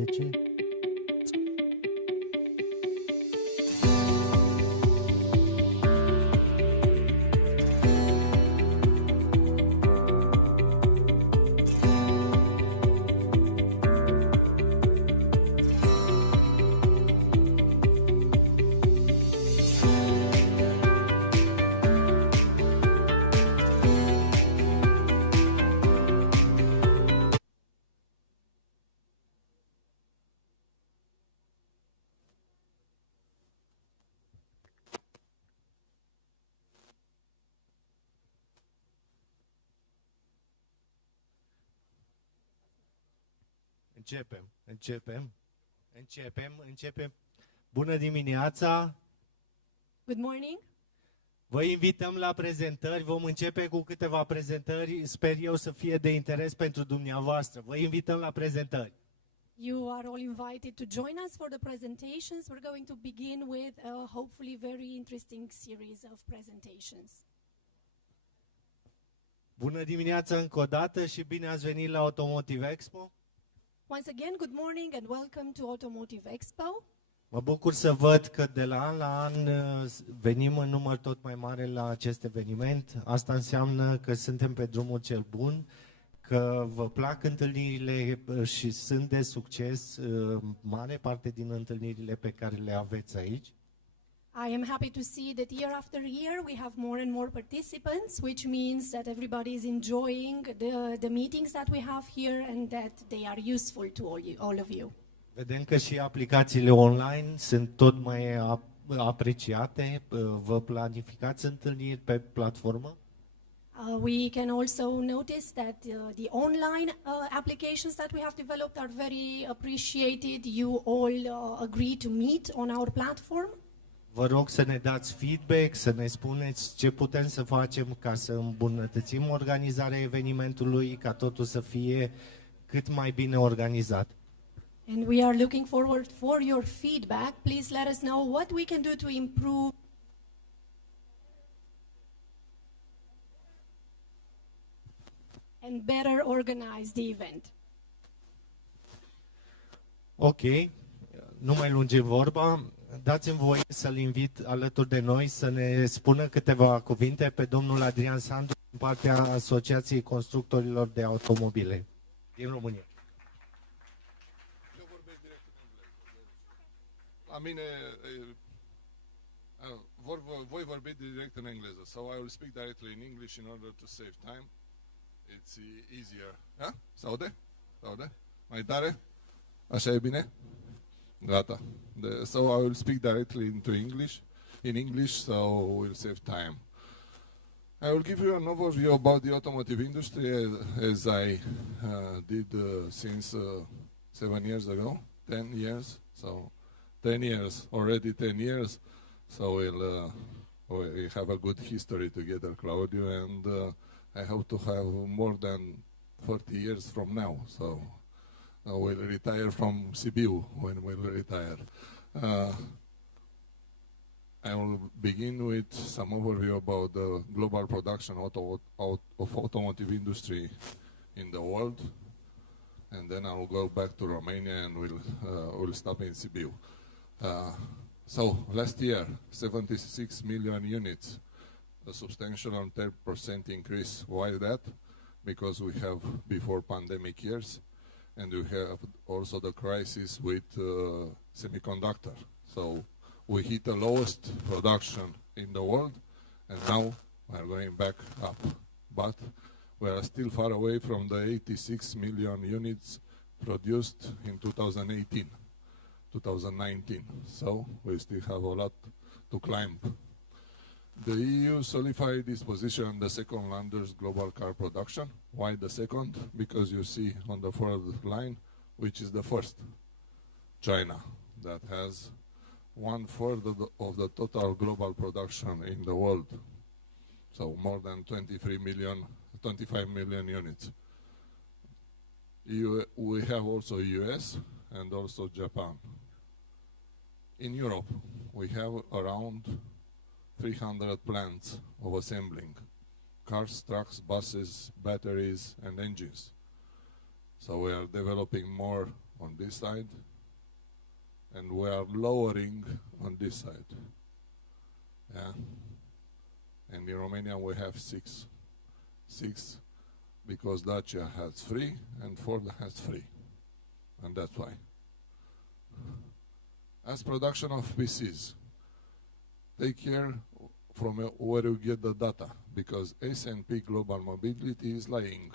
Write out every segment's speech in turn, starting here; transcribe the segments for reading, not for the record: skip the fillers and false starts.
10. Începem. Bună dimineața! Good morning. Vă invităm la prezentări. Vom începe cu câteva prezentări. Sper eu să fie de interes pentru dumneavoastră. Vă invităm la prezentări. You are all invited to join us for the presentations. We're going to begin with a hopefully very interesting series of presentations. Bună dimineața încă o dată și bine ați venit la Automotive Expo. Once again, good morning and welcome to Automotive Expo. Mă bucur să văd că de la an la an venim în număr tot mai mare la acest eveniment. Asta înseamnă că suntem pe drumul cel bun, că vă plac întâlnirile și sunt de succes mare parte din întâlnirile pe care le aveți aici. I am happy to see that year after year we have more and more participants, which means that everybody is enjoying the meetings that we have here and that they are useful to all of you. Vedem că și aplicațiile online sunt tot mai apreciate. Vă planificați întâlniri pe platformă? We can also notice that the online applications that we have developed are very appreciated. You all agree to meet on our platform. Vă rog să ne dați feedback, să ne spuneți ce putem să facem ca să îmbunătățim organizarea evenimentului, ca totul să fie cât mai bine organizat. And we are looking forward for your feedback. Please let us know what we can do to improve and better organize the event. Ok, nu mai lungim vorba. Dați-mi voie să-l invit alături de noi să ne spună câteva cuvinte pe domnul Adrian Sandu din partea Asociației Constructorilor de Automobile din România. Eu vorbesc direct în engleză. La mine voi vorbi direct în engleză. So I will speak directly in English in order to save time. It's easier. Da? S-aude? S-aude? Mai tare? Așa e bine? Gata. So I will speak directly in English, so we'll save time. I will give you an overview about the automotive industry as I did since 7 years ago, 10 years. So 10 years, already 10 years. So we have a good history together, Claudio, and I hope to have more than 40 years from now. So we'll retire from Sibiu when we'll retire. I will begin with some overview about the global production of automotive industry in the world, and then I will go back to Romania and we'll stop in Sibiu. So last year, 76 million units, a substantial 10% increase. Why that? Because we have before pandemic years, and we have also the crisis with semiconductor. So we hit the lowest production in the world, and now we're going back up. But we are still far away from the 86 million units produced in 2018, 2019. So we still have a lot to climb. The EU solidified its position on the second largest global car production. Why the second? Because you see on the fourth line, which is the first, China, that has 1/4 of the total global production in the world. So more than 25 million units. We have also US and also Japan. In Europe, we have around 300 plants of assembling cars, trucks, buses, batteries, and engines. So we are developing more on this side, and we are lowering on this side. Yeah. And in Romania we have 6. 6 because Dacia has 3 and Ford has 3. And that's why. As production of PCs, take care from where you get the data, because S&P Global Mobility is lying.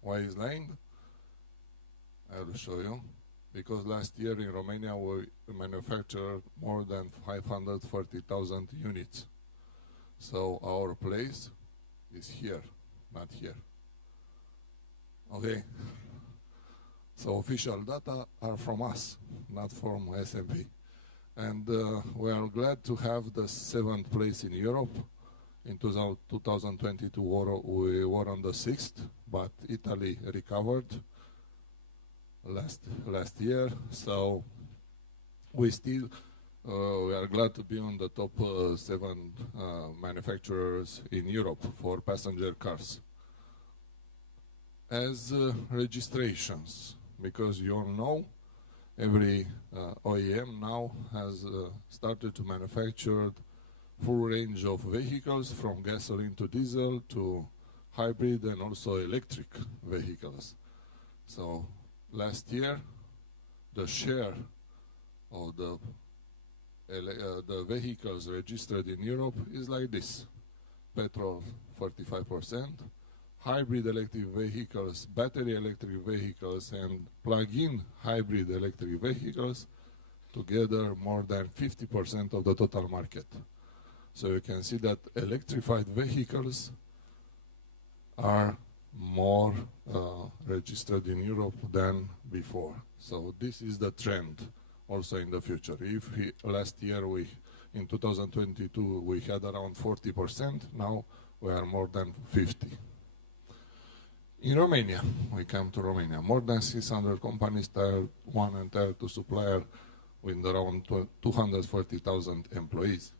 Why is lying? I will show you. Because last year in Romania we manufactured more than 540,000 units. So our place is here, not here. Okay? So official data are from us, not from S&P. And we are glad to have the 7th place in Europe. In 2022 we were on the 6th, but Italy recovered last year. So we still we are glad to be on the top 7 manufacturers in Europe for passenger cars. As registrations, because you all know, every OEM now has started to manufacture full range of vehicles, from gasoline to diesel to hybrid and also electric vehicles. So last year, the share of the vehicles registered in Europe is like this: petrol 45%, hybrid electric vehicles, battery electric vehicles, and plug-in hybrid electric vehicles together more than 50% of the total market. So you can see that electrified vehicles are more registered in Europe than before. So this is the trend also in the future. If last year in 2022 we had around 40%, now we are more than 50%. In Romania, we come to Romania, more than 600 companies, tier 1 and tier 2 supplier, with around 240,000 employees.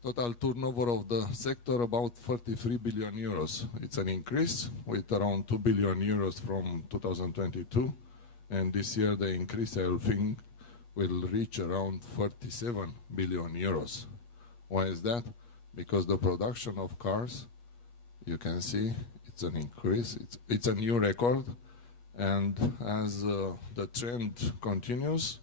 Total turnover of the sector about 33 billion euros. It's an increase with around 2 billion euros from 2022, and this year the increase, I think, will reach around 47 billion euros. Why is that? Because the production of cars, you can see, it's an increase, it's a new record, and as the trend continues,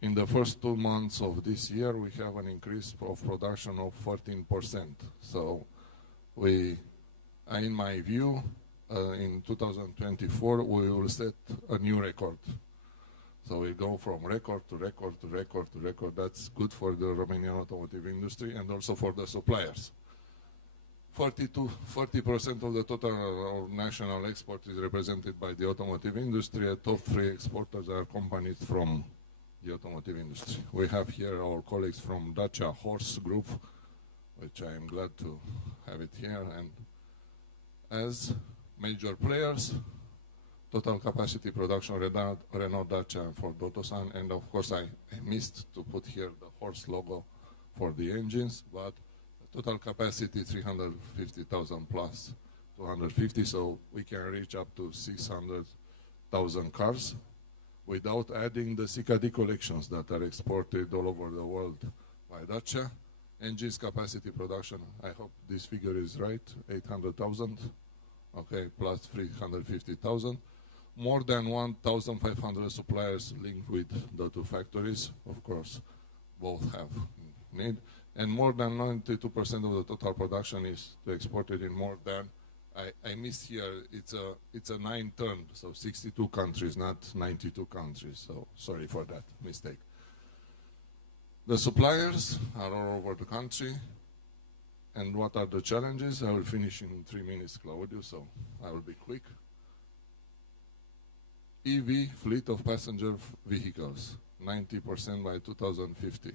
in the first 2 months of this year, we have an increase of production of 14%. So in my view, in 2024, we will set a new record. So we go from record to record to record to record. That's good for the Romanian automotive industry and also for the suppliers. 40% of the total of national export is represented by the automotive industry. Top 3 exporters are companies from the automotive industry. We have here our colleagues from Dacia Horse Group, which I am glad to have it here. And as major players, total capacity production, Renault, Dacia, and Ford Otosan. And of course, I missed to put here the horse logo for the engines, but total capacity 350,000 plus 250, so we can reach up to 600,000 cars without adding the CKD collections that are exported all over the world by Dacia. Engines capacity production, I hope this figure is right, 800,000, okay, plus 350,000. More than 1,500 suppliers linked with the 2 factories, of course, both have need. And more than 92% of the total production is exported in more than, I missed here, it's a 9 turn, so 62 countries, not 92 countries, so sorry for that mistake. The suppliers are all over the country, and what are the challenges? I will finish in 3 minutes, Claudio, so I will be quick. EV fleet of passenger vehicles, 90% by 2050.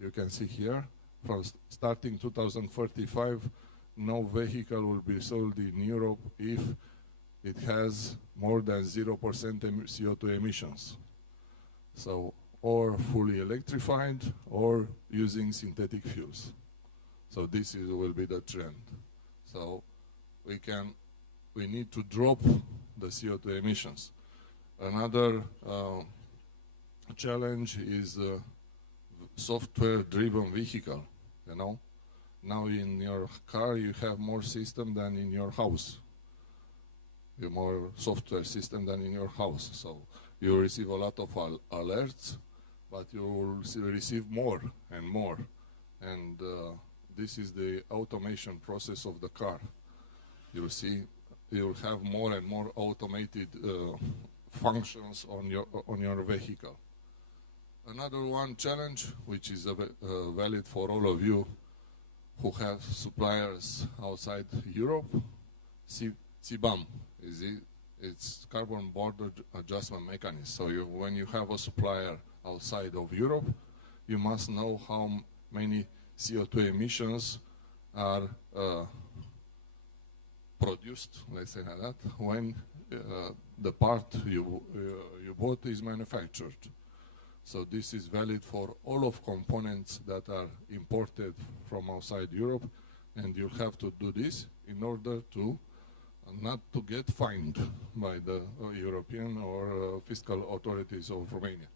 You can see here, from starting 2045, no vehicle will be sold in Europe if it has more than 0% CO2 emissions. So, or fully electrified, or using synthetic fuels. So this will be the trend. So we need to drop the CO2 emissions. Another challenge is software-driven vehicle, you know. Now in your car you have more system than in your house. You have more software system than in your house. So you receive a lot of alerts, but you will receive more and more. And this is the automation process of the car. You'll see, you'll have more and more automated functions on your vehicle. Another one challenge, which is valid for all of you who have suppliers outside Europe, CBAM, it's carbon border adjustment mechanism. So when you have a supplier outside of Europe, you must know how many CO2 emissions are produced, let's say like that, when the part you bought is manufactured. So this is valid for all of components that are imported from outside Europe, and you have to do this in order to not to get fined by the European or fiscal authorities of Romania.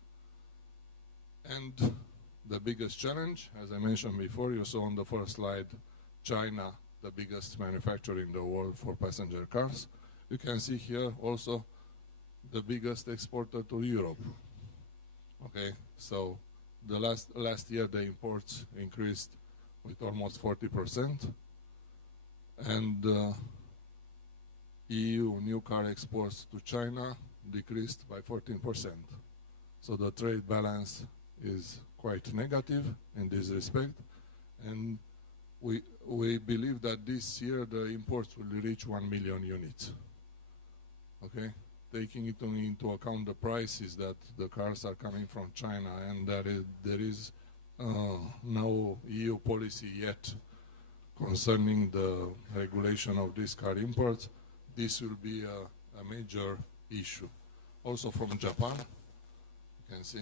And the biggest challenge, as I mentioned before, you saw on the first slide, China, the biggest manufacturer in the world for passenger cars. You can see here also the biggest exporter to Europe. Okay, so the last year the imports increased with almost 40%, and EU new car exports to China decreased by 14%. So the trade balance is quite negative in this respect, and we believe that this year the imports will reach 1 million units. Okay, taking it into account the prices that the cars are coming from China, and that there is no EU policy yet concerning the regulation of these car imports, this will be a major issue. Also from Japan, you can see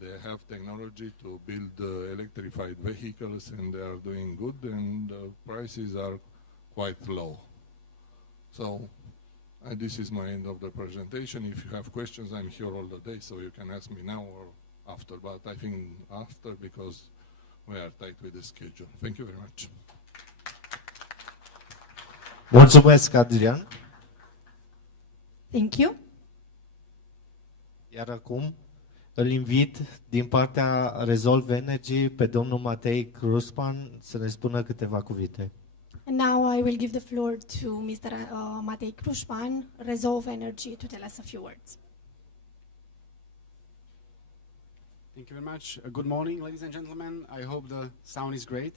they have technology to build electrified vehicles, and they are doing good, and the prices are quite low. So this is my end of the presentation. If you have questions, I'm here all the day, so you can ask me now or after, but I think after, because we are tight with the schedule. Thank you very much. Mulțumesc, Adrian. Thank you. Iar acum îl invit din partea Resolve Energy pe domnul Matei Kruspan să ne spună câteva cuvinte. And now I will give the floor to Mr. Matei Kruspan, Resolve Energy, to tell us a few words. Thank you very much. Good morning, ladies and gentlemen. I hope the sound is great.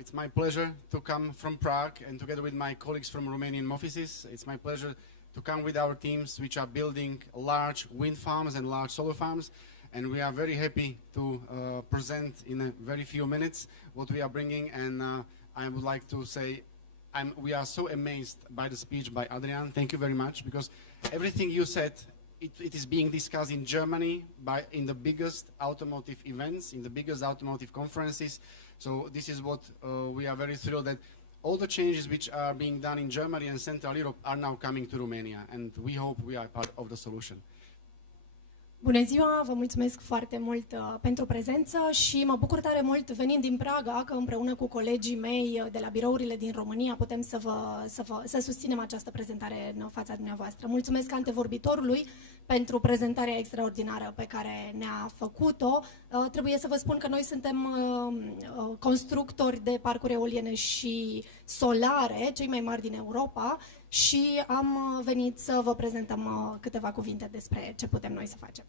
It's my pleasure to come from Prague, and together with my colleagues from Romanian offices, it's my pleasure to come with our teams which are building large wind farms and large solar farms. And we are very happy to present in a very few minutes what we are bringing. And I would like to say we are so amazed by the speech by Adrian. Thank you very much, because everything you said, it is being discussed in Germany in the biggest automotive events, in the biggest automotive conferences. So this is what we are very thrilled that all the changes which are being done in Germany and Central Europe are now coming to Romania, and we hope we are part of the solution. Bună ziua, vă mulțumesc foarte mult pentru prezență și mă bucur tare mult venind din Praga că împreună cu colegii mei de la birourile din România putem să susținem această prezentare în fața dumneavoastră. Mulțumesc antevorbitorului pentru prezentarea extraordinară pe care ne-a făcut-o. Trebuie să vă spun că noi suntem constructori de parcuri eoliene și solare, cei mai mari din Europa, și am venit să vă prezentăm câteva cuvinte despre ce putem noi să facem.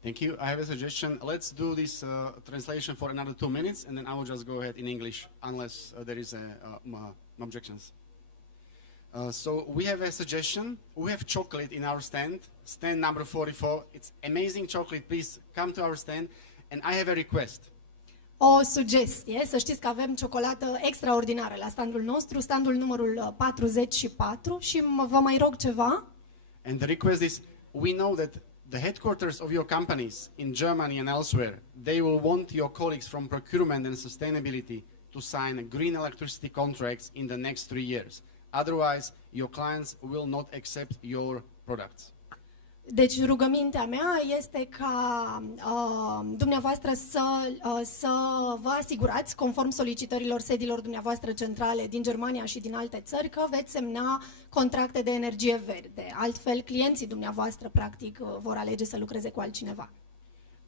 Thank you. I have a suggestion. Let's do this translation for another 2 minutes, and then I will just go ahead in English, unless there is objections. So we have a suggestion. We have chocolate in our stand number 44. It's amazing chocolate. Please come to our stand. And I have a request. O sugestie, să știți că avem ciocolată extraordinară la standul nostru, standul numărul 44, și vă mai rog ceva. And the request is, we know that the headquarters of your companies in Germany and elsewhere, they will want your colleagues from procurement and sustainability to sign green electricity contracts in the next 3 years. Otherwise, your clients will not accept your products. Deci rugămintea mea este ca dumneavoastră să vă asigurați, conform solicitărilor sediilor dumneavoastră centrale din Germania și din alte țări, că veți semna contracte de energie verde. Altfel, clienții dumneavoastră, practic, vor alege să lucreze cu altcineva.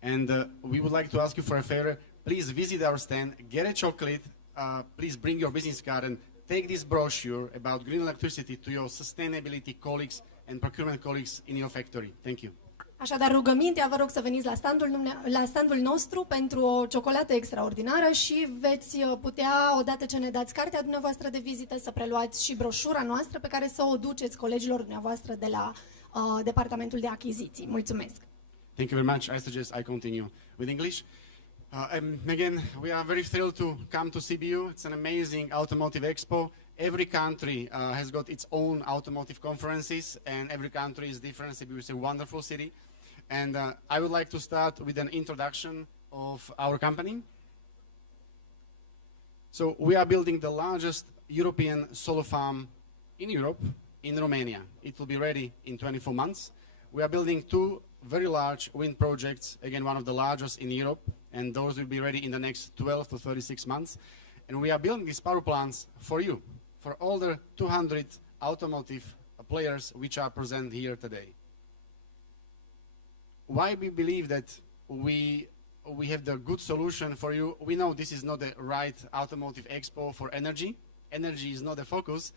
And we would like to ask you for a favor. Please visit our stand, get a chocolate, please bring your business card and take this brochure about green electricity to your sustainability colleagues and procurement colleagues in your factory. Thank you. Așadar, rugămintea, vă rog să veniți la standul nostru pentru o ciocolată extraordinară și veți putea, odată ce ne dați cartea dumneavoastră de vizită, să preluați și broșura noastră pe care să o duceți colegilor dumneavoastră de la Departamentul de Achiziții. Mulțumesc! Thank you very much. I suggest I continue with English. Again, we are very thrilled to come to CBU. It's an amazing automotive expo. Every country has got its own automotive conferences, and every country is different. CBU is a wonderful city. And I would like to start with an introduction of our company. So we are building the largest European solar farm in Europe, in Romania. It will be ready in 24 months. We are building 2 very large wind projects, again one of the largest in Europe, and those will be ready in the next 12 to 36 months. And we are building these power plants for you, for all the 200 automotive players which are present here today. Why we believe that we have the good solution for you? We know this is not the right automotive expo for energy. Energy is not the focus.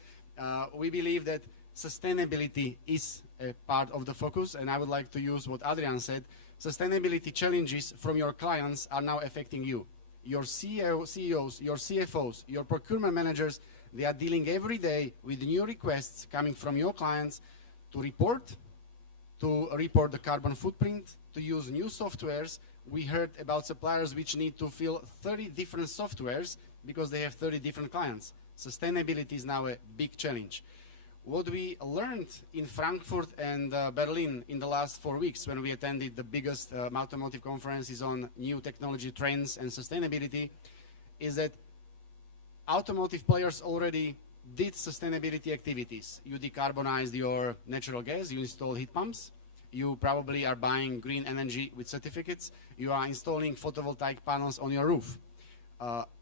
We believe that sustainability is a part of the focus, and I would like to use what Adrian said. Sustainability challenges from your clients are now affecting you. Your CEOs, your CFOs, your procurement managers, they are dealing every day with new requests coming from your clients to report the carbon footprint, to use new softwares. We heard about suppliers which need to fill 30 different softwares because they have 30 different clients. Sustainability is now a big challenge. What we learned in Frankfurt and Berlin in the last 4 weeks when we attended the biggest automotive conferences on new technology trends and sustainability is that automotive players already did sustainability activities. You decarbonized your natural gas, you install heat pumps, you probably are buying green energy with certificates, you are installing photovoltaic panels on your roof.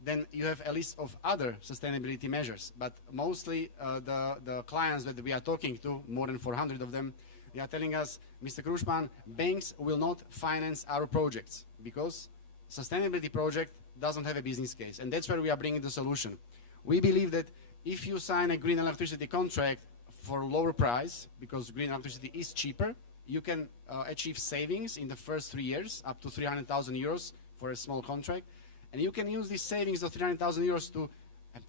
Then you have a list of other sustainability measures, but mostly the clients that we are talking to, more than 400 of them, they are telling us, Mr. Krushman, banks will not finance our projects because sustainability project doesn't have a business case, and that's where we are bringing the solution. We believe that if you sign a green electricity contract for lower price, because green electricity is cheaper, you can achieve savings in the first 3 years, up to 300,000 euros for a small contract. And you can use these savings of 300,000 euros to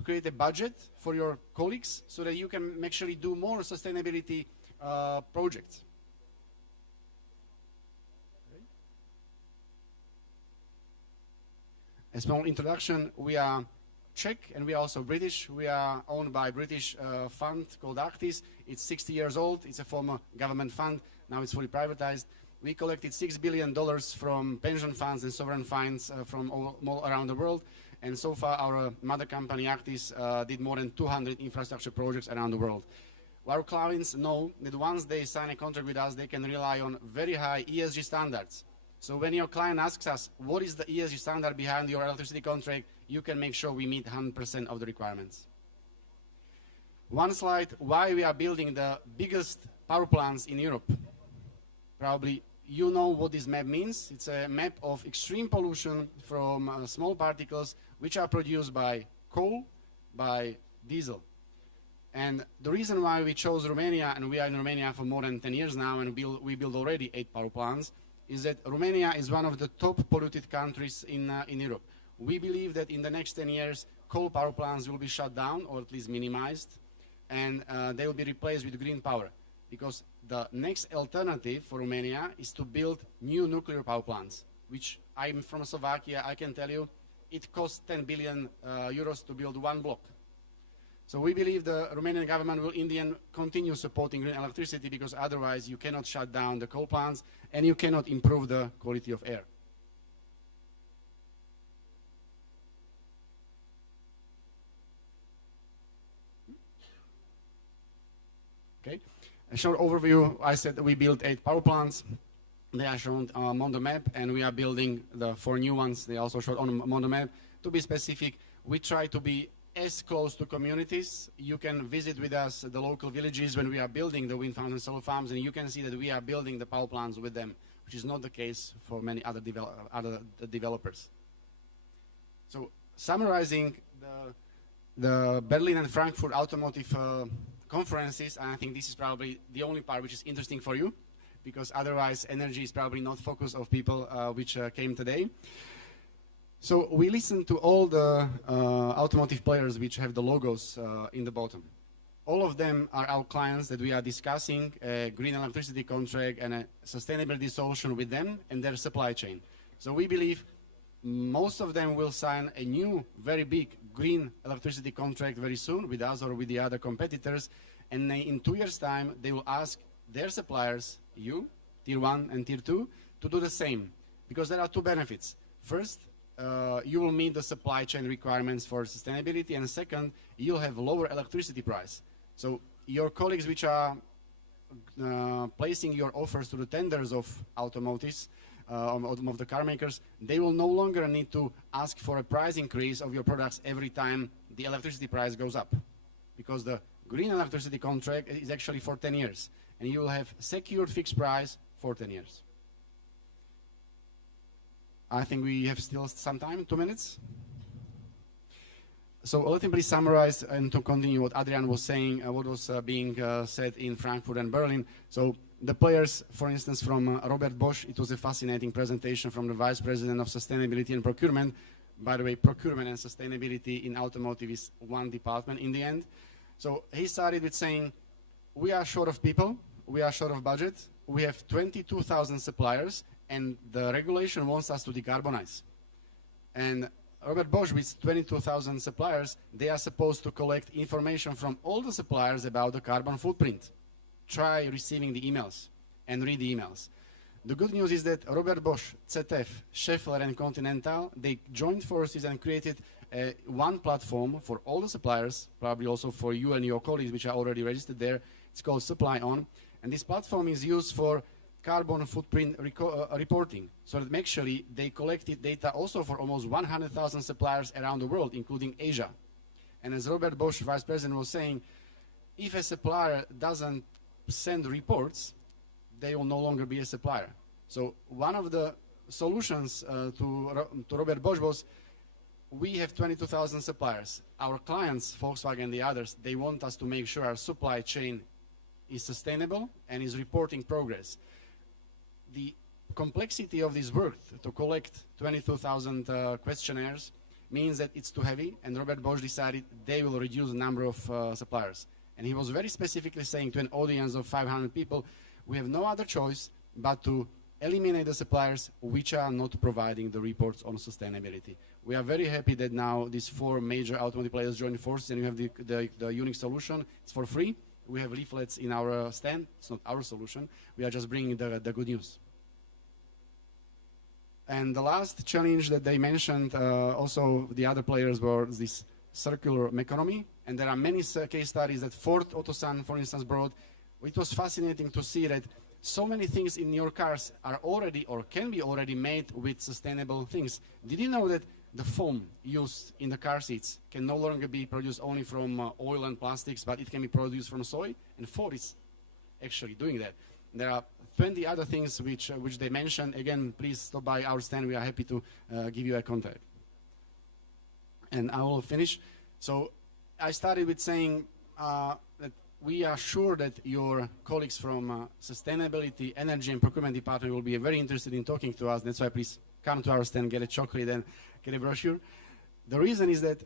create a budget for your colleagues so that you can actually do more sustainability projects. A small introduction, we are Czech and we are also British. We are owned by a British fund called Actis. It's 60 years old. It's a former government fund. Now it's fully privatized. We collected $6 billion from pension funds and sovereign funds from all around the world. And so far, our mother company, Actis, did more than 200 infrastructure projects around the world. Our clients know that once they sign a contract with us, they can rely on very high ESG standards. So when your client asks us, what is the ESG standard behind your electricity contract, you can make sure we meet 100% of the requirements. One slide, why we are building the biggest power plants in Europe. Probably you know what this map means. It's a map of extreme pollution from small particles which are produced by coal, by diesel. And the reason why we chose Romania, and we are in Romania for more than 10 years now, and we build already 8 power plants, is that Romania is one of the top polluted countries in Europe. We believe that in the next 10 years, coal power plants will be shut down, or at least minimized, and they will be replaced with green power. Because the next alternative for Romania is to build new nuclear power plants, which I'm from Slovakia, I can tell you, it costs 10 billion euros to build one block. So we believe the Romanian government will in the end continue supporting green electricity because otherwise you cannot shut down the coal plants and you cannot improve the quality of air. Okay. A short overview, I said we built 8 power plants. They are shown on the map, and we are building the 4 new ones. They are also shown on the map. To be specific, we try to be as close to communities. You can visit with us the local villages when we are building the wind farms and solar farms, and you can see that we are building the power plants with them, which is not the case for many other developers. So summarizing the Berlin and Frankfurt automotive conferences, and I think this is probably the only part which is interesting for you, because otherwise energy is probably not focus of people which came today. So we listened to all the automotive players which have the logos in the bottom. All of them are our clients that we are discussing a green electricity contract and a sustainability solution with them and their supply chain. So we believe most of them will sign a new, very big green electricity contract very soon with us or with the other competitors. And in 2 years' time, they will ask their suppliers, you, Tier 1 and Tier 2, to do the same. Because there are 2 benefits. First, you will meet the supply chain requirements for sustainability. And second, you'll have lower electricity price. So your colleagues which are placing your offers to the tenders of automotives, of the car makers, they will no longer need to ask for a price increase of your products every time the electricity price goes up. Because the green electricity contract is actually for 10 years. And you will have secured fixed price for 10 years. I think we have still some time, 2 minutes. So let me please summarize and to continue what Adrian was saying, what was being said in Frankfurt and Berlin. So the players, for instance, from Robert Bosch, it was a fascinating presentation from the Vice President of Sustainability and Procurement. By the way, procurement and sustainability in automotive is one department in the end. So he started with saying, we are short of people, we are short of budget, we have 22,000 suppliers, and the regulation wants us to decarbonize. And Robert Bosch, with 22,000 suppliers, they are supposed to collect information from all the suppliers about the carbon footprint. Try receiving the emails and read the emails. The good news is that Robert Bosch, ZF, Schaeffler and Continental, they joined forces and created one platform for all the suppliers, probably also for you and your colleagues which are already registered there. It's called Supply On. And this platform is used for carbon footprint reporting. So that actually they collected data also for almost 100,000 suppliers around the world, including Asia. And as Robert Bosch, Vice President, was saying, if a supplier doesn't send reports, they will no longer be a supplier. So one of the solutions to Robert Bosch was, we have 22,000 suppliers. Our clients, Volkswagen and the others, they want us to make sure our supply chain is sustainable and is reporting progress. The complexity of this work to collect 22,000 questionnaires means that it's too heavy, and Robert Bosch decided they will reduce the number of suppliers. And he was very specifically saying to an audience of 500 people, we have no other choice but to eliminate the suppliers which are not providing the reports on sustainability. We are very happy that now these 4 major automotive players join forces and you have the unique solution. It's for free. We have leaflets in our stand. It's not our solution. We are just bringing the good news. And the last challenge that they mentioned, also the other players, were this circular economy. And there are many case studies that Ford Otosan, for instance, brought. It was fascinating to see that so many things in your cars are already or can be already made with sustainable things. Did you know that the foam used in the car seats can no longer be produced only from oil and plastics, but it can be produced from soy? And Ford is actually doing that. There are 20 other things which they mentioned. Again, please stop by our stand. We are happy to give you a contact. And I will finish. So I started with saying that we are sure that your colleagues from Sustainability, Energy and Procurement Department will be very interested in talking to us. That's why please come to our stand, get a chocolate and get a brochure. The reason is that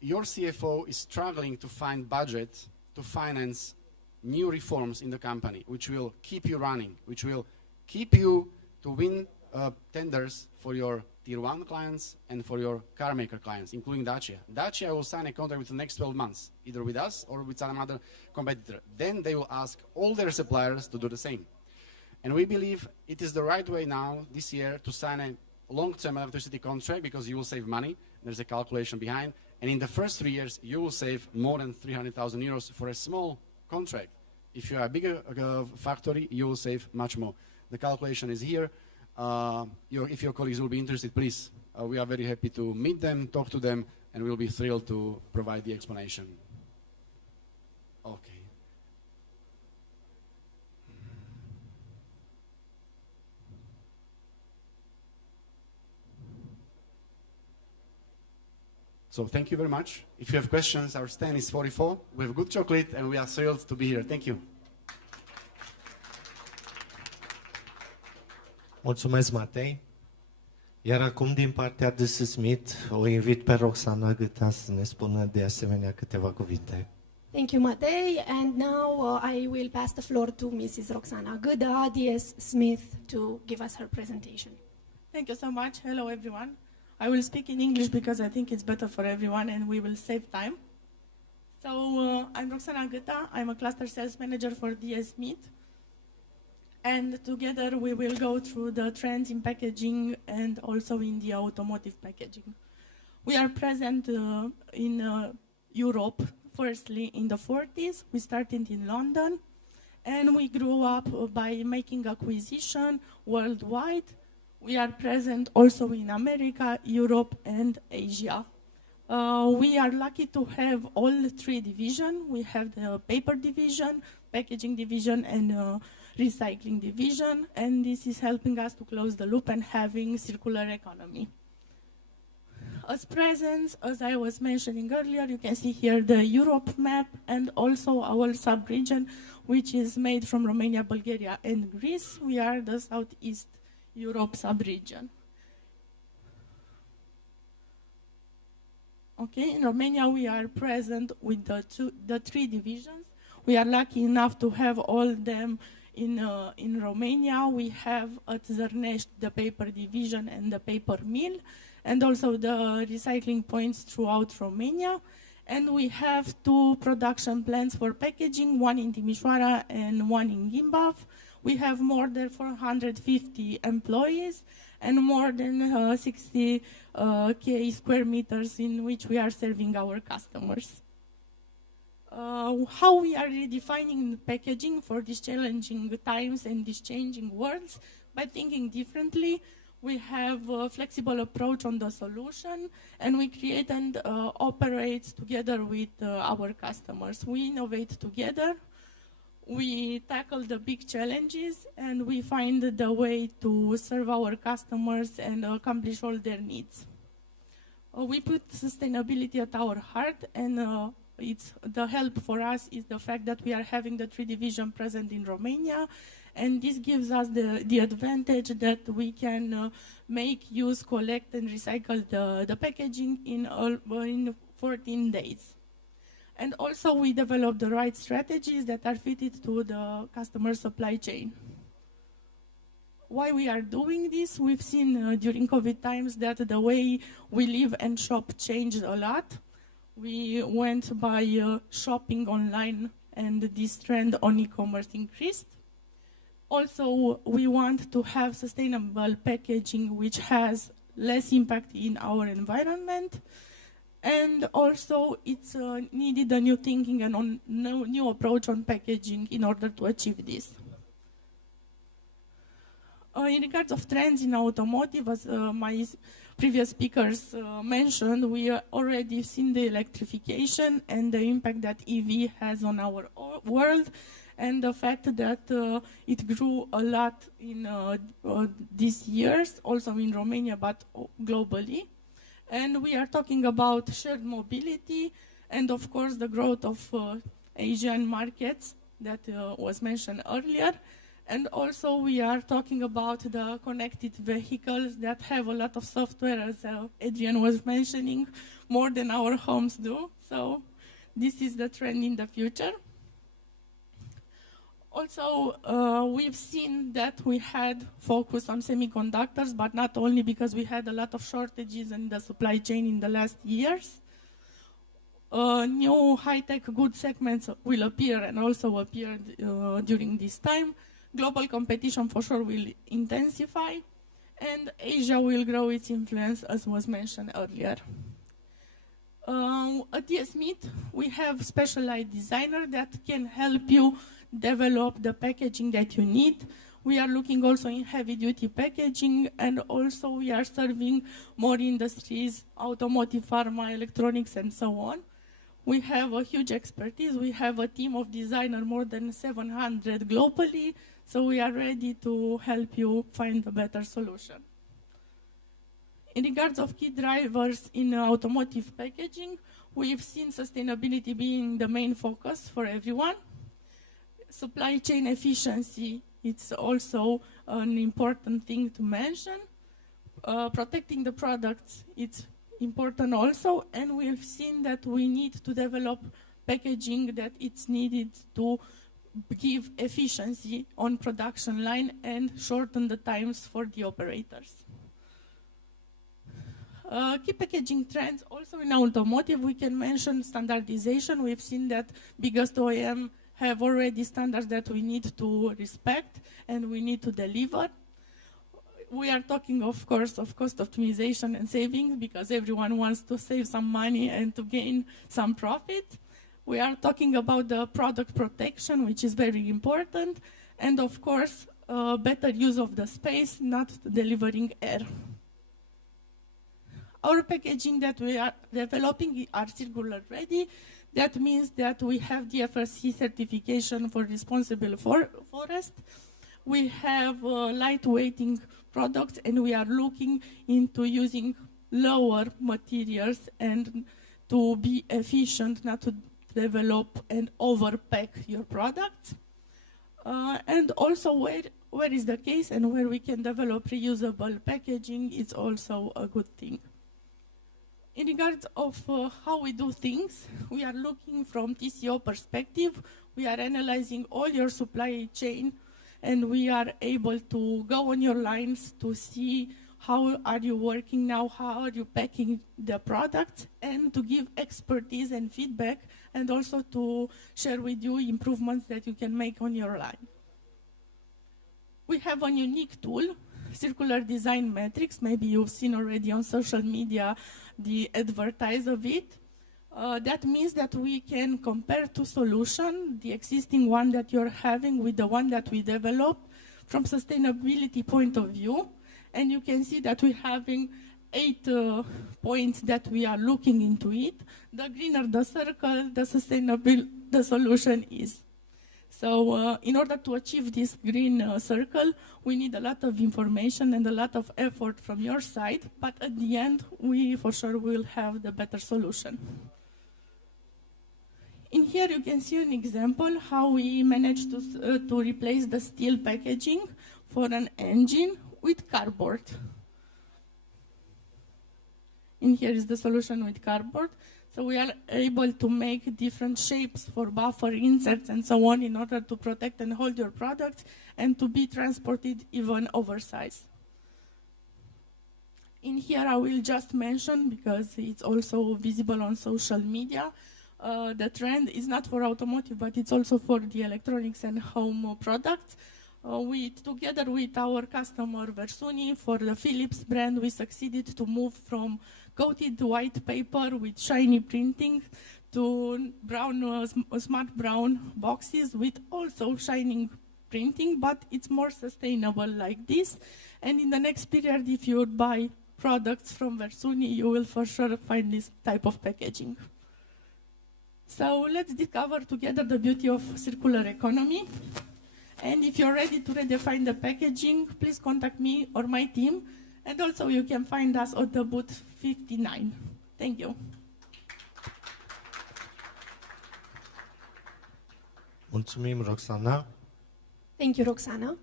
your CFO is struggling to find budget to finance new reforms in the company, which will keep you running, which will keep you to win tenders for your Tier 1 clients and for your car maker clients, including Dacia. Dacia will sign a contract within the next 12 months, either with us or with some other competitor. Then they will ask all their suppliers to do the same. And we believe it is the right way now, this year, to sign a long-term electricity contract because you will save money. There's a calculation behind. And in the first 3 years, you will save more than 300,000 euros for a small contract. If you are a bigger factory, you will save much more. The calculation is here. If your colleagues will be interested, please. We are very happy to meet them, talk to them, and we'll be thrilled to provide the explanation. Okay. So thank you very much. If you have questions, our stand is 44. We have good chocolate, and we are thrilled to be here. Thank you. Mulțumesc, Matei. Iar acum, din partea de Smith, o invit pe Roxana Gâta să ne spună de asemenea câteva cuvinte. Thank you, Matei. And now I will pass the floor to Mrs. Roxana Gâda, DS Smith, to give us her presentation. Thank you so much. Hello, everyone. I will speak in English because I think it's better for everyone and we will save time. So I'm Roxana Gâta. I'm a cluster sales manager for DS Smith. And together we will go through the trends in packaging and also in the automotive packaging. We are present in Europe, firstly in the 40s. We started in London and we grew up by making acquisition worldwide. We are present also in America, Europe, and Asia. We are lucky to have all three divisions. We have the paper division, packaging division, and recycling division, and this is helping us to close the loop and having circular economy. As presence, as I was mentioning earlier, you can see here the Europe map and also our sub-region, which is made from Romania, Bulgaria, and Greece. We are the Southeast Europe sub-region. Okay, in Romania we are present with the three divisions. We are lucky enough to have all them in Romania. We have at Zărnești the paper division and the paper mill, and also the recycling points throughout Romania. And we have two production plants for packaging, one in Timișoara and one in Gimbaf. We have more than 450 employees and more than 60,000 square meters in which we are serving our customers. How we are redefining packaging for these challenging times and these changing worlds? By thinking differently. We have a flexible approach on the solution, and we create and operate together with our customers. We innovate together. We tackle the big challenges, and we find the way to serve our customers and accomplish all their needs. We put sustainability at our heart, and it's the help for us is the fact that we are having the three division present in Romania, and this gives us the advantage that we can make, use, collect, and recycle the packaging in 14 days. And also we develop the right strategies that are fitted to the customer supply chain. Why we are doing this? We've seen during COVID times that the way we live and shop changed a lot. We went by shopping online, and this trend on e-commerce increased. Also, we want to have sustainable packaging which has less impact in our environment. And also, it's needed a new thinking and new approach on packaging in order to achieve this. In regards of trends in automotive, as my previous speakers mentioned, we already seen the electrification and the impact that EV has on our world, and the fact that it grew a lot in these years, also in Romania, but globally. And we are talking about shared mobility and, of course, the growth of Asian markets that was mentioned earlier. And also we are talking about the connected vehicles that have a lot of software, as Adrian was mentioning, more than our homes do. So this is the trend in the future. Also, we've seen that we had focus on semiconductors, but not only, because we had a lot of shortages in the supply chain in the last years. New high-tech good segments will appear and also appeared during this time. Global competition for sure will intensify, and Asia will grow its influence, as was mentioned earlier. At DS Smith, we have specialized designers that can help you develop the packaging that you need. We are looking also in heavy-duty packaging, and also we are serving more industries, automotive, pharma, electronics, and so on. We have a huge expertise. We have a team of designers, more than 700 globally, so we are ready to help you find a better solution. In regards of key drivers in automotive packaging, we've seen sustainability being the main focus for everyone. Supply chain efficiency, it's also an important thing to mention. Protecting the products, it's important also, and we've seen that we need to develop packaging that it's needed to give efficiency on production line and shorten the times for the operators. Key packaging trends also in automotive, we can mention standardization. We've seen that biggest OEM have already standards that we need to respect and we need to deliver. We are talking, of course, of cost optimization and savings because everyone wants to save some money and to gain some profit. We are talking about the product protection, which is very important, and of course, better use of the space, not delivering air. Our packaging that we are developing are circular ready. That means that we have the FSC certification for responsible forest. We have lightweighting products, and we are looking into using lower materials and to be efficient, not to develop and overpack your products. And also where is the case and where we can develop reusable packaging, it's also a good thing. In regards of how we do things, we are looking from TCO perspective. We are analyzing all your supply chain, and we are able to go on your lines to see how are you working now, how are you packing the products, and to give expertise and feedback, and also to share with you improvements that you can make on your line. We have a unique tool, Circular Design Metrics. Maybe you've seen already on social media the advertise of it. That means that we can compare two solutions, the existing one that you're having with the one that we developed from sustainability point of view. And you can see that we're having 8 points that we are looking into it. The greener the circle, the sustainable the solution is. So in order to achieve this green circle, we need a lot of information and a lot of effort from your side, but at the end, we for sure will have the better solution. In here, you can see an example how we managed to replace the steel packaging for an engine with cardboard. In here is the solution with cardboard. So we are able to make different shapes for buffer inserts and so on in order to protect and hold your products and to be transported even oversized. In here I will just mention, because it's also visible on social media, the trend is not for automotive, but it's also for the electronics and home products. Together with our customer Versuni, for the Philips brand, we succeeded to move from coated white paper with shiny printing to brown, smart brown boxes with also shining printing, but it's more sustainable like this. And in the next period, if you would buy products from Versuni, you will for sure find this type of packaging. So let's discover together the beauty of circular economy. And if you're ready to redefine the packaging, please contact me or my team. And also you can find us at the booth 59. Thank you. Mulțumim, Roxana. Thank you, Roxana.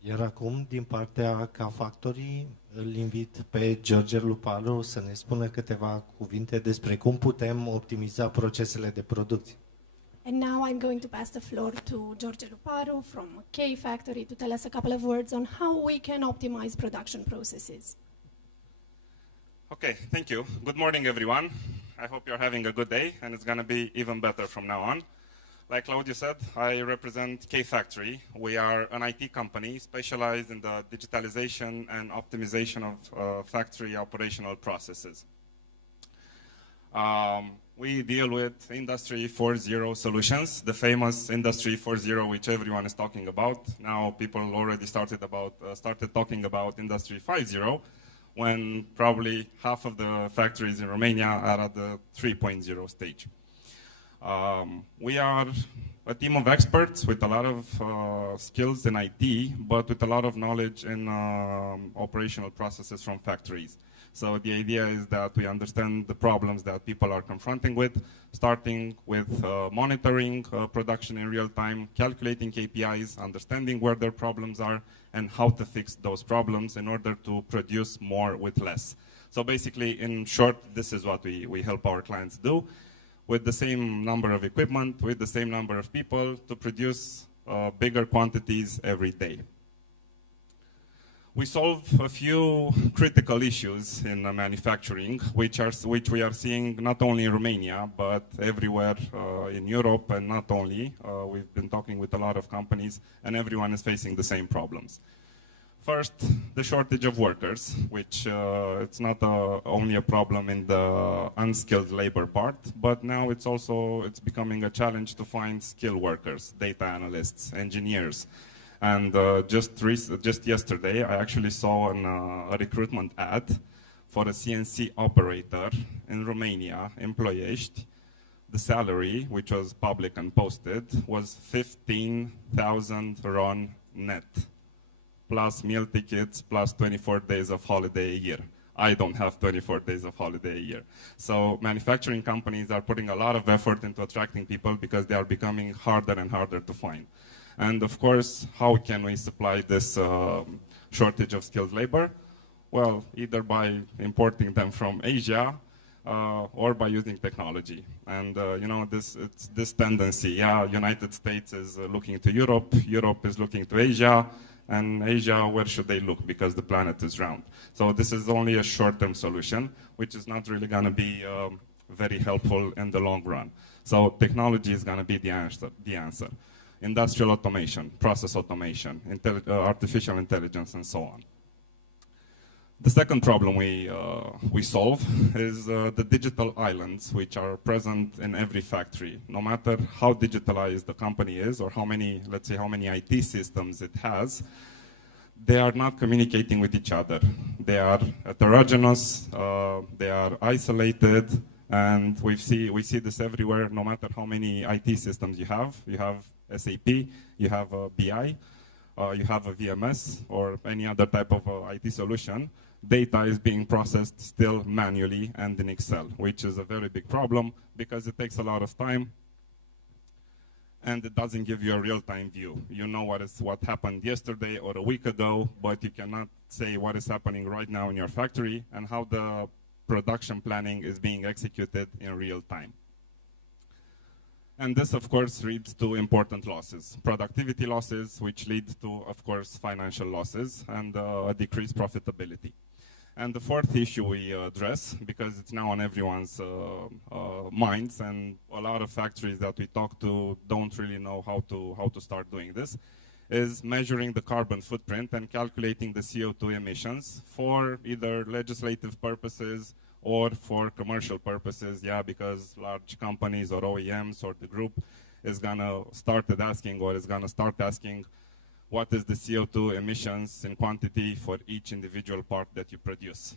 Iar acum, din partea Ca Factory, îl invit pe George Luparu să ne spună câteva cuvinte despre cum putem optimiza procesele de producție. And now I'm going to pass the floor to George Luparu from K Factory to tell us a couple of words on how we can optimize production processes. Okay, thank you. Good morning, everyone. I hope you're having a good day, and it's going to be even better from now on. Like Claudia said, I represent K Factory. We are an IT company specialized in the digitalization and optimization of factory operational processes. we deal with Industry 4.0 solutions, the famous Industry 4.0, which everyone is talking about. Now people already started talking about Industry 5.0, when probably half of the factories in Romania are at the 3.0 stage. We are a team of experts with a lot of skills in IT, but with a lot of knowledge in operational processes from factories. So the idea is that we understand the problems that people are confronting with, starting with monitoring production in real time, calculating KPIs, understanding where their problems are, and how to fix those problems in order to produce more with less. So basically, in short, this is what we help our clients do, with the same number of equipment, with the same number of people, to produce bigger quantities every day. We solve a few critical issues in manufacturing, which we are seeing not only in Romania, but everywhere in Europe, and not only. We've been talking with a lot of companies, and everyone is facing the same problems. First, the shortage of workers, which it's not only a problem in the unskilled labor part, but now it's becoming a challenge to find skilled workers, data analysts, engineers. And just yesterday, I actually saw a recruitment ad for a CNC operator in Romania, in Ploiești. The salary, which was public and posted, was 15,000 RON net, plus meal tickets, plus 24 days of holiday a year. I don't have 24 days of holiday a year. So manufacturing companies are putting a lot of effort into attracting people because they are becoming harder and harder to find. And of course, how can we supply this shortage of skilled labor? Well, either by importing them from Asia or by using technology. And you know, this tendency, United States is looking to Europe, Europe is looking to Asia, and Asia, where should they look? Because the planet is round. So this is only a short-term solution, which is not really going to be very helpful in the long run. So technology is going to be the answer. Industrial automation, process automation, artificial intelligence, and so on. The second problem we solve is the digital islands, which are present in every factory. No matter how digitalized the company is, or how many, let's say, how many IT systems it has, they are not communicating with each other. They are heterogeneous, they are isolated, and we see this everywhere. No matter how many IT systems you have SAP, you have a BI, you have a VMS, or any other type of IT solution, data is being processed still manually and in Excel, which is a very big problem because it takes a lot of time and it doesn't give you a real-time view. You know what happened yesterday or a week ago, but you cannot say what is happening right now in your factory and how the production planning is being executed in real time. And this, of course, leads to important losses. Productivity losses, which lead to, of course, financial losses and a decreased profitability. And the fourth issue we address, because it's now on everyone's minds, and a lot of factories that we talk to don't really know how to start doing this, is measuring the carbon footprint and calculating the CO2 emissions for either legislative purposes or for commercial purposes, because large companies or OEMs or the group is gonna start asking what is the CO2 emissions in quantity for each individual part that you produce.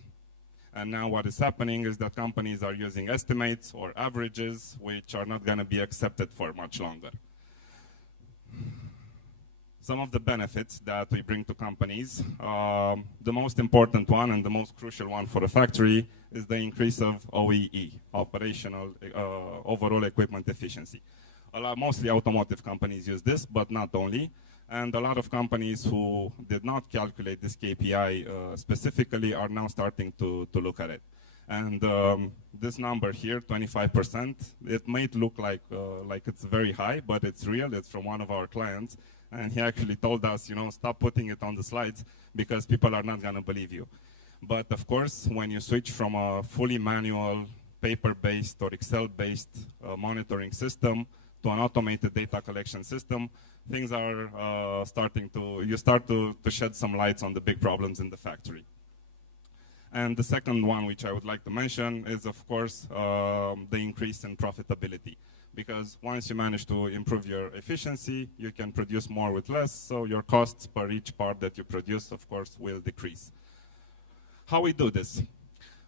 And now what is happening is that companies are using estimates or averages, which are not gonna be accepted for much longer. Some of the benefits that we bring to companies, the most important one and the most crucial one for a factory is the increase of OEE, operational overall equipment efficiency. Mostly automotive companies use this, but not only. And a lot of companies who did not calculate this KPI specifically are now starting to look at it. And this number here, 25%, it might look like it's very high, but it's real. It's from one of our clients. And he actually told us, stop putting it on the slides because people are not going to believe you. But of course, when you switch from a fully manual, paper-based or Excel-based monitoring system to an automated data collection system, things are you start to shed some lights on the big problems in the factory. And the second one, which I would like to mention, is of course the increase in profitability. Because once you manage to improve your efficiency, you can produce more with less, so your costs per each part that you produce, of course, will decrease. How we do this?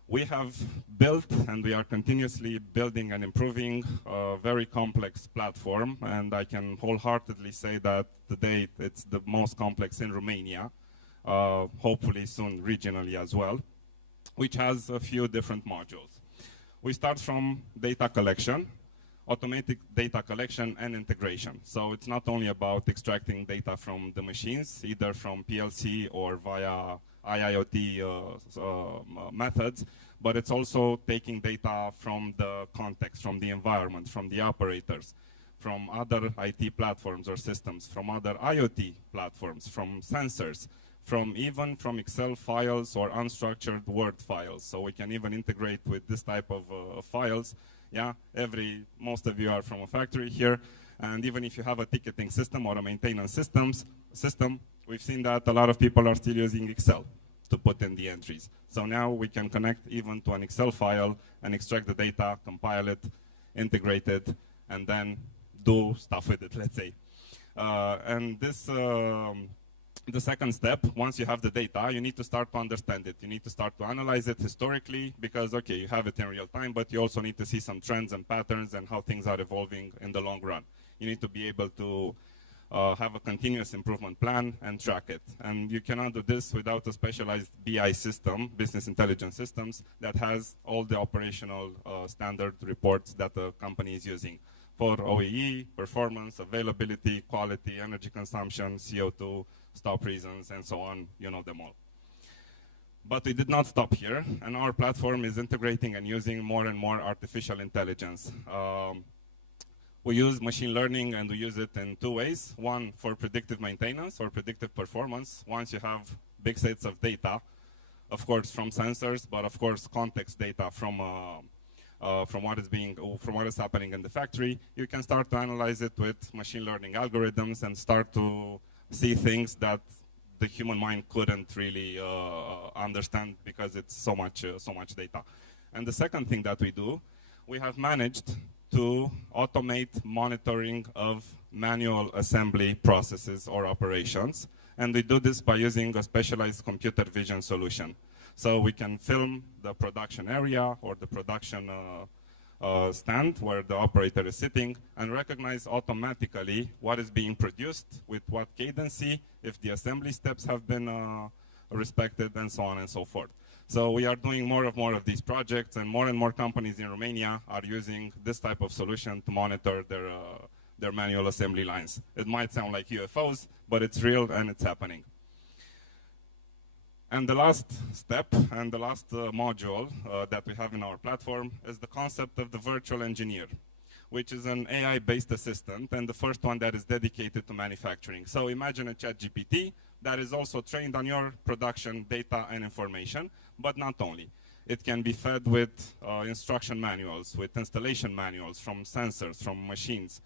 We have built, and we are continuously building and improving a very complex platform, and I can wholeheartedly say that today it's the most complex in Romania, hopefully soon regionally as well, which has a few different modules. We start from data collection, automatic data collection and integration. So it's not only about extracting data from the machines, either from PLC or via IIoT methods, but it's also taking data from the context, from the environment, from the operators, from other IT platforms or systems, from other IoT platforms, from sensors, even from Excel files or unstructured Word files. So we can even integrate with this type of files. Yeah, most of you are from a factory here, and even if you have a ticketing system or a maintenance system, we've seen that a lot of people are still using Excel to put in the entries. So now we can connect even to an Excel file and extract the data, compile it, integrate it, and then do stuff with it, let's say. And this, the second step, once you have the data, you need to start to understand it. You need to start to analyze it historically because, okay, you have it in real time, but you also need to see some trends and patterns and how things are evolving in the long run. You need to be able to have a continuous improvement plan and track it. And you cannot do this without a specialized BI system, business intelligence systems, that has all the operational standard reports that the company is using for OEE, performance, availability, quality, energy consumption, CO2, stop reasons, and so on. You know them all. But we did not stop here, and our platform is integrating and using more and more artificial intelligence. We use machine learning, and we use it in two ways. One, for predictive maintenance or predictive performance. Once you have big sets of data, of course, from sensors, but of course, context data from what is happening in the factory, you can start to analyze it with machine learning algorithms and start to see things that the human mind couldn't really understand because it's so much data. And the second thing that we do, we have managed to automate monitoring of manual assembly processes or operations. And we do this by using a specialized computer vision solution. So we can film the production area or the production stand where the operator is sitting and recognize automatically what is being produced, with what cadency, if the assembly steps have been respected, and so on and so forth. So we are doing more of these projects, and more companies in Romania are using this type of solution to monitor their manual assembly lines. It might sound like UFOs, but it's real and it's happening. And the last step and the last module that we have in our platform is the concept of the virtual engineer, which is an AI-based assistant, and the first one that is dedicated to manufacturing. So imagine a ChatGPT that is also trained on your production data and information, but not only. It can be fed with instruction manuals, with installation manuals from sensors, from machines,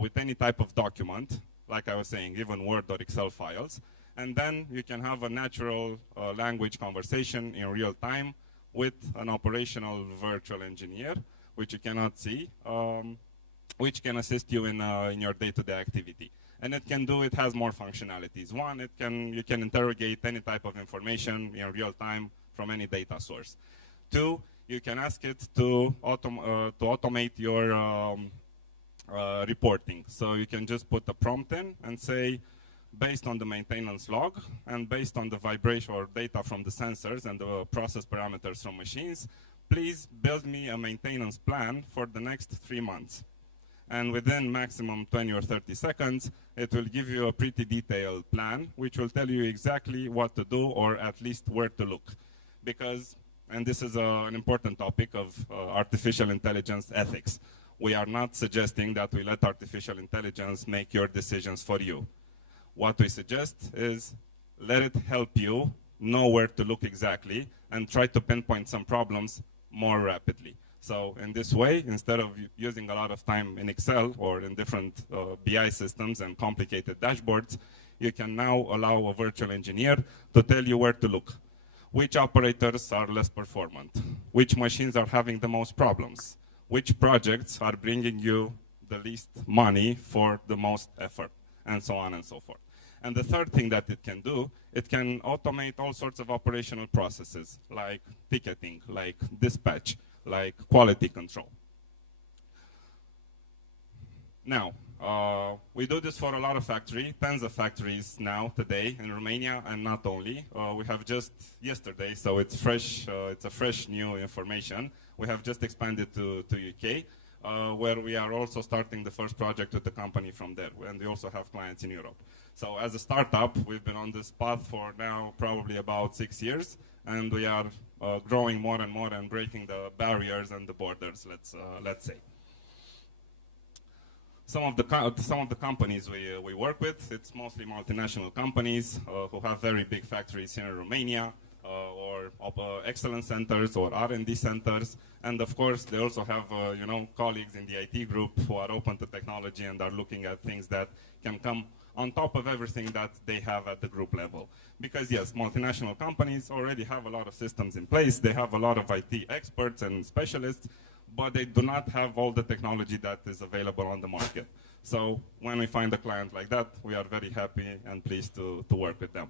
with any type of document, like I was saying, even Word or Excel files. And then you can have a natural language conversation in real time with an operational virtual engineer, which you cannot see, which can assist you in your day-to-day activity. And it has more functionalities. One, you can interrogate any type of information in real time from any data source. Two, you can ask it to automate your reporting. So you can just put a prompt in and say, based on the maintenance log and based on the vibration or data from the sensors and the process parameters from machines, please build me a maintenance plan for the next 3 months. And within maximum 20 or 30 seconds, it will give you a pretty detailed plan, which will tell you exactly what to do, or at least where to look. Because, and this is an important topic of artificial intelligence ethics, we are not suggesting that we let artificial intelligence make your decisions for you. What we suggest is let it help you know where to look exactly and try to pinpoint some problems more rapidly. So in this way, instead of using a lot of time in Excel or in different BI systems and complicated dashboards, you can now allow a virtual engineer to tell you where to look. which operators are less performant, which machines are having the most problems, which projects are bringing you the least money for the most effort, and so on and so forth. And the third thing that it can do, it can automate all sorts of operational processes, like ticketing, like dispatch, like quality control. Now, we do this for a lot of factories, tens of factories now, today, in Romania, and not only. We have just yesterday, so it's fresh, it's a fresh new information. We have just expanded to UK, where we are also starting the first project with the company from there, and we also have clients in Europe. So as a startup, we've been on this path for now probably about 6 years, and we are growing more and more and breaking the barriers and the borders, let's say. Some of the companies we work with, it's mostly multinational companies who have very big factories here in Romania, or excellence centers or R&D centers, and of course they also have colleagues in the IT group who are open to technology and are looking at things that can come on top of everything that they have at the group level. Because yes, multinational companies already have a lot of systems in place, they have a lot of IT experts and specialists, but they do not have all the technology that is available on the market. So when we find a client like that, we are very happy and pleased to work with them.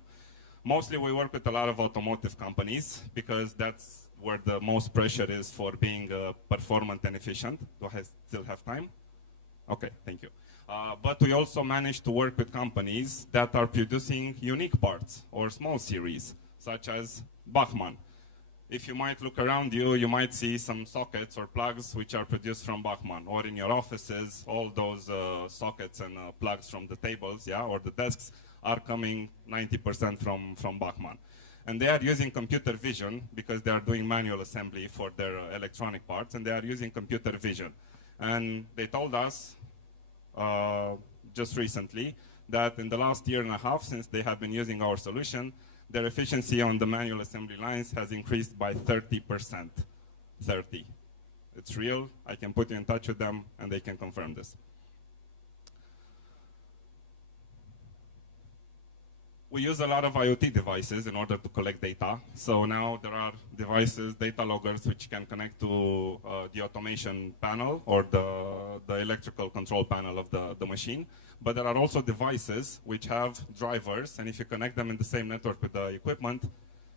Mostly we work with a lot of automotive companies because that's where the most pressure is for being performant and efficient. Do I still have time? Okay, thank you. But we also manage to work with companies that are producing unique parts or small series, such as Bachmann. If you might look around you, you might see some sockets or plugs which are produced from Bachmann, or in your offices, all those sockets and plugs from the tables, yeah, or the desks are coming 90% from Bachmann. And they are using computer vision because they are doing manual assembly for their electronic parts, and they are using computer vision. And they told us just recently that in the last year and a half, since they have been using our solution, their efficiency on the manual assembly lines has increased by 30%. 30. It's real. I can put you in touch with them, and they can confirm this. We use a lot of IoT devices in order to collect data. So now there are devices, data loggers, which can connect to the automation panel or the electrical control panel of the machine. But there are also devices which have drivers, and if you connect them in the same network with the equipment,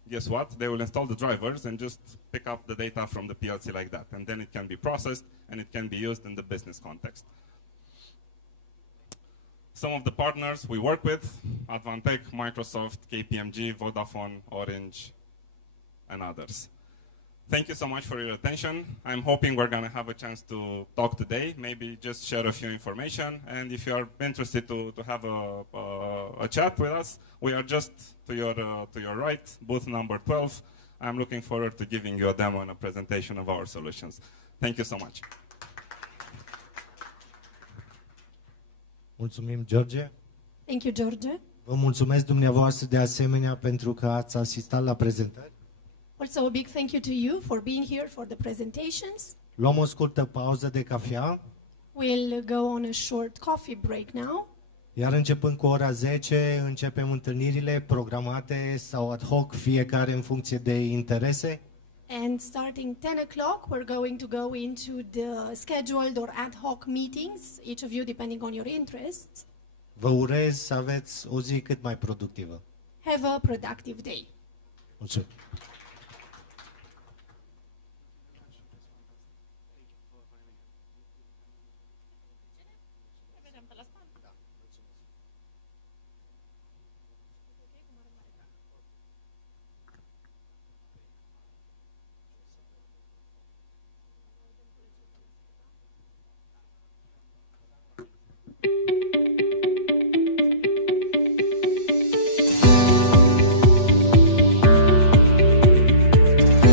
guess what? They will install the drivers and just pick up the data from the PLC like that. And then it can be processed, and it can be used in the business context. Some of the partners we work with, Advantech, Microsoft, KPMG, Vodafone, Orange, and others. Thank you so much for your attention. I'm hoping we're going to have a chance to talk today, maybe just share a few information. And if you are interested to have a chat with us, we are just to your right, booth number 12. I'm looking forward to giving you a demo and a presentation of our solutions. Thank you so much. Mulțumim, George. Thank you, George. Vă mulțumesc dumneavoastră de asemenea pentru că ați asistat la prezentări. Also, a big thank you to you for being here for the presentations. Luăm o scurtă pauză de cafea. We'll go on a short coffee break now. Iar începând cu ora 10, începem întâlnirile programate sau ad hoc, fiecare în funcție de interese. And starting 10 o'clock, we're going to go into the scheduled or ad hoc meetings, each of you depending on your interests. Vă urez să aveți o zi cât mai productivă. Have a productive day. Mulțumesc!